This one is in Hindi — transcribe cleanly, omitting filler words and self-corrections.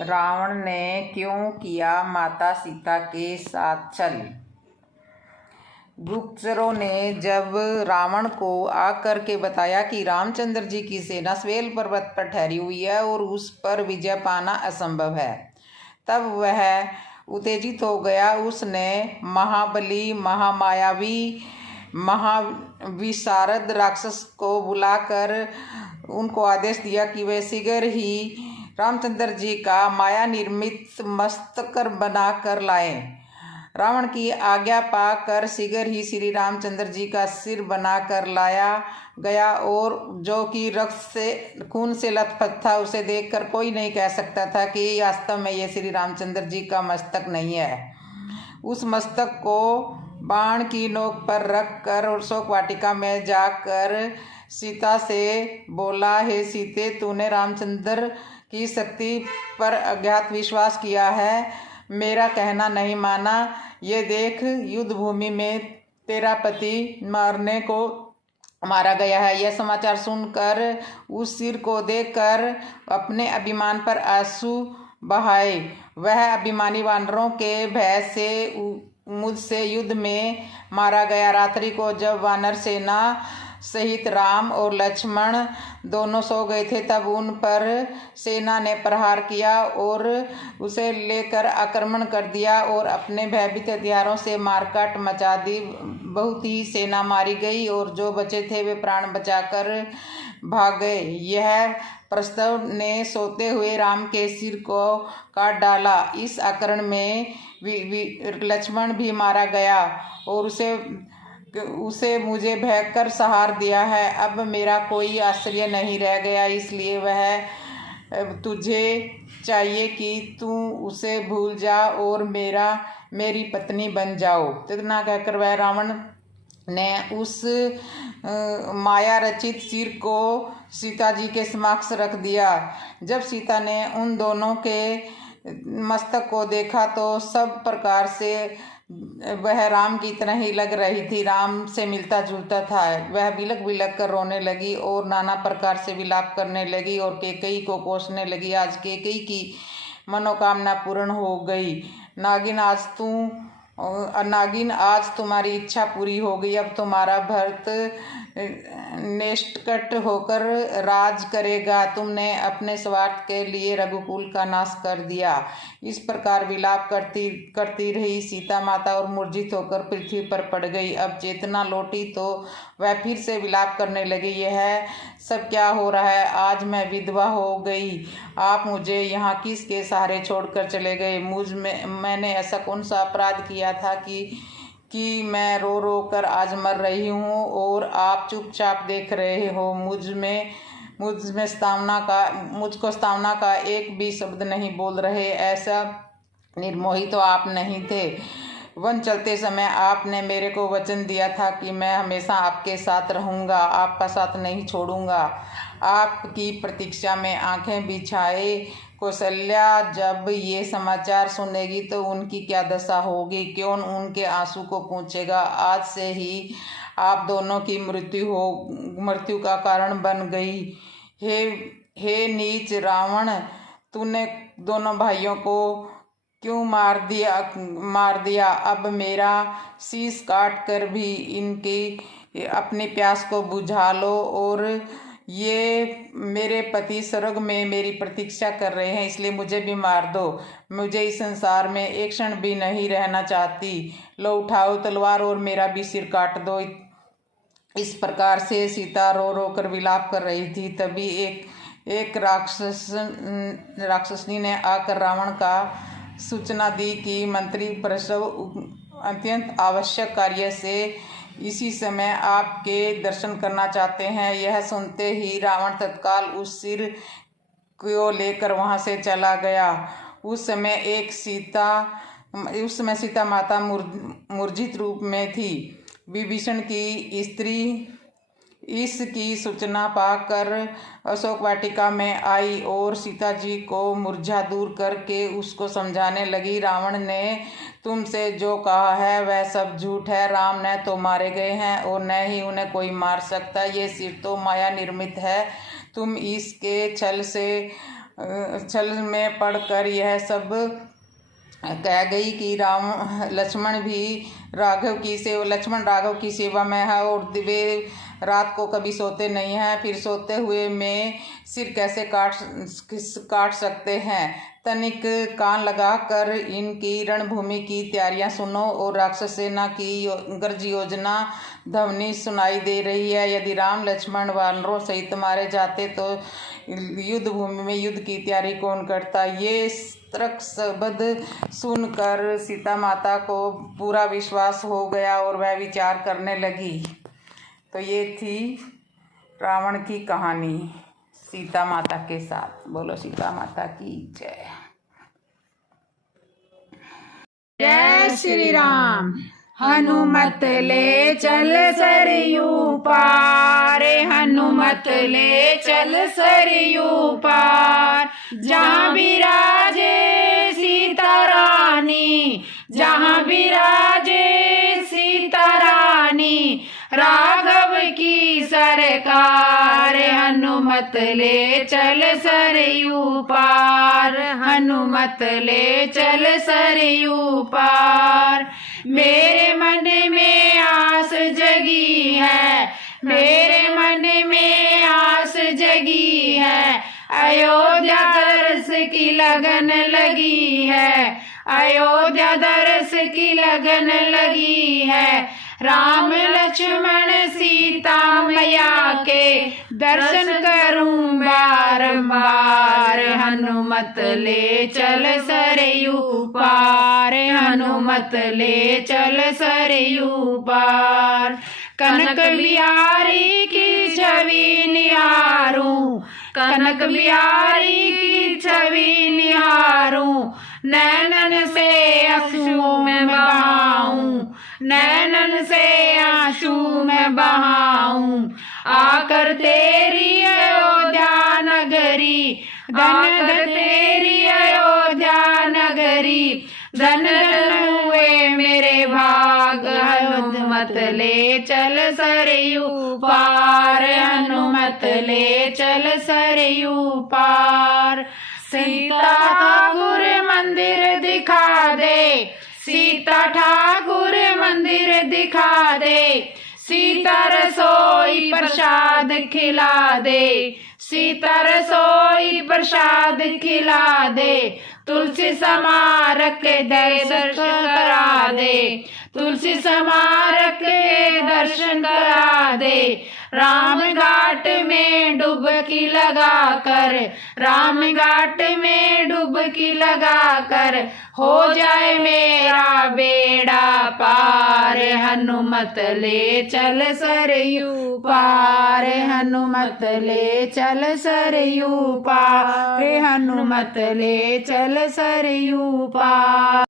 रावण ने क्यों किया माता सीता के साथ छल। गुप्तचरों ने जब रावण को आकर के बताया कि रामचंद्र जी की सेना स्वेल पर्वत पर ठहरी हुई है और उस पर विजय पाना असंभव है, तब वह उत्तेजित हो गया। उसने महाबली, महामायावी, महाविशारद राक्षस को बुलाकर उनको आदेश दिया कि वे शीघ्र ही रामचंद्र जी का माया निर्मित मस्तक बनाकर लाएं। रावण की आज्ञा पाकर शीघ्र ही श्री रामचंद्र जी का सिर बनाकर लाया गया, और जो कि रक्त से खून से लथपथ था, उसे देखकर कोई नहीं कह सकता था कि वास्तव में ये श्री रामचंद्र जी का मस्तक नहीं है। उस मस्तक को बाण की नोक पर रख कर और शोक वाटिका में जाकर सीता से बोला, हे सीते, तूने रामचंद्र की शक्ति पर अज्ञात विश्वास किया है, मेरा कहना नहीं माना। ये देख, युद्ध भूमि में तेरा पति मारने को मारा गया है। यह समाचार सुनकर उस सिर को देखकर अपने अभिमान पर आंसू बहाए। वह अभिमानी वानरों के भय से मुझसे युद्ध में मारा गया। रात्रि को जब वानर सेना सहित राम और लक्ष्मण दोनों सो गए थे, तब उन पर सेना ने प्रहार किया और उसे लेकर आक्रमण कर दिया और अपने भयभीत हथियारों से मारकाट मचा दी। बहुत ही सेना मारी गई और जो बचे थे वे प्राण बचाकर भाग गए। यह प्रस्तव ने सोते हुए राम के सिर को काट डाला। इस आक्रमण में लक्ष्मण भी मारा गया और उसे मुझे भयंकर सहार दिया है। अब मेरा कोई आश्रय नहीं रह गया, इसलिए वह तुझे चाहिए कि तू उसे भूल जा और मेरी पत्नी बन जाओ। इतना कहकर वह रावण ने उस माया रचित सिर को सीता जी के समक्ष रख दिया। जब सीता ने उन दोनों के मस्तक को देखा तो सब प्रकार से वह राम की तरह ही लग रही थी, राम से मिलता जुलता था। वह बिलक बिलक कर रोने लगी और नाना प्रकार से विलाप करने लगी और कैकेयी को कोसने लगी। आज कैकेयी की मनोकामना पूर्ण हो गई। नागिन, आज तुम्हारी इच्छा पूरी हो गई। अब तुम्हारा भरत नेष्टकट होकर राज करेगा। तुमने अपने स्वार्थ के लिए रघुकुल का नाश कर दिया। इस प्रकार विलाप करती रही सीता माता और मूर्छित होकर पृथ्वी पर पड़ गई। अब चेतना लौटी तो वह फिर से विलाप करने लगी, यह सब क्या हो रहा है? आज मैं विधवा हो गई। आप मुझे यहाँ किसके सहारे छोड़कर चले गए? मैंने ऐसा कौन सा अपराध किया था कि मैं रो रो कर आज मर रही हूँ और आप चुपचाप देख रहे हो। मुझको सतावना का एक भी शब्द नहीं बोल रहे। ऐसा निर्मोही तो आप नहीं थे। वन चलते समय आपने मेरे को वचन दिया था कि मैं हमेशा आपके साथ रहूँगा, आपका साथ नहीं छोड़ूंगा। आपकी प्रतीक्षा में आंखें बिछाए कौशल्या जब ये समाचार सुनेगी तो उनकी क्या दशा होगी? कौन उनके आंसू को पूछेगा? आज से ही आप दोनों की मृत्यु का कारण बन गई। हे नीच रावण, तूने दोनों भाइयों को क्यों मार दिया? अब मेरा शीश काट कर भी इनकी अपनी प्यास को बुझा लो। और ये मेरे पति स्वर्ग में मेरी प्रतीक्षा कर रहे हैं, इसलिए मुझे भी मार दो। मुझे इस संसार में एक क्षण भी नहीं रहना चाहती। लो, उठाओ तलवार और मेरा भी सिर काट दो। इस प्रकार से सीता रो रो कर विलाप कर रही थी। तभी एक राक्षसनी ने आकर रावण का सूचना दी कि मंत्री प्रसव अत्यंत आवश्यक कार्य से इसी समय आपके दर्शन करना चाहते हैं। यह सुनते ही रावण तत्काल उस सिर को लेकर वहां से चला गया। उस समय सीता माता मूर्छित रूप में थी। विभीषण की स्त्री इसकी सूचना पाकर अशोक वाटिका में आई और सीता जी को मूर्छा दूर करके उसको समझाने लगी। रावण ने तुमसे जो कहा है वह सब झूठ है। राम न तो मारे गए हैं और न ही उन्हें कोई मार सकता। ये सिर तो माया निर्मित है। तुम इसके छल से छल में पड़कर यह सब कह गई कि लक्ष्मण राघव की सेवा में है और वे रात को कभी सोते नहीं हैं, फिर सोते हुए में सिर कैसे काट सकते हैं। तनिक कान लगाकर इनकी रणभूमि की तैयारियां सुनो और राक्षस सेना की गर्ज योजना ध्वनि सुनाई दे रही है। यदि राम लक्ष्मण वानरों सहित मारे जाते तो युद्ध भूमि में युद्ध की तैयारी कौन करता। ये तर्क शब्द सुनकर सीता माता को पूरा विश्वास हो गया और वह विचार करने लगी। तो ये थी रावण की कहानी सीता माता के साथ। बोलो सीता माता की जय। जय श्री राम। हनुमत ले चल सरयू पार, हनुमत ले चल सरयू पार। जहाँ विराजे सीता रानी, जहाँ विराजे सीता रानी, राघव की सरकार। हनुमत ले चल सरयू पार, हनुमत ले चल सरयू पार। मेरे मन में आस जगी है, मेरे मन में आस जगी है। अयोध्या दरस की लगन लगी है, अयोध्या दरस की लगन लगी है। राम लक्ष्मण सीता मैया के दर्शन करूं बारंबार। हनुमत ले चल सरयू पार, हनुमत ले चल सरयू पार। कनक बिहारी की छवि निहारूं, कनक बिहारी की छवि निहारूं। नैनन से आंसू में बहाऊं, नैनन से आंसू में बहाऊं। आकर तेरी अयोध्या नगरी, धन तेरी अयोध्या नगरी। धन धन हुए मेरे भाग। हनुमत ले चल सरयू पार, हनुमत ले चल सरयू पार। सीता ठाकुर मंदिर दिखा दे, सीता ठाकुर मंदिर दिखा दे। सीता रसोई प्रसाद खिला दे, सीता रसोई प्रसाद खिला दे। तुलसी समारक दर्शन करा दे, तुलसी समारक दर्शन करा दे। राम घाट में डुबकी लगा कर, राम घाट में डुबकी लगा कर। हो जाए मेरा बेड़ा पार। हनुमत ले चल सरयू पार, हनुमत ले चल सरयू पार, हनुमत ले चल सरयू पार।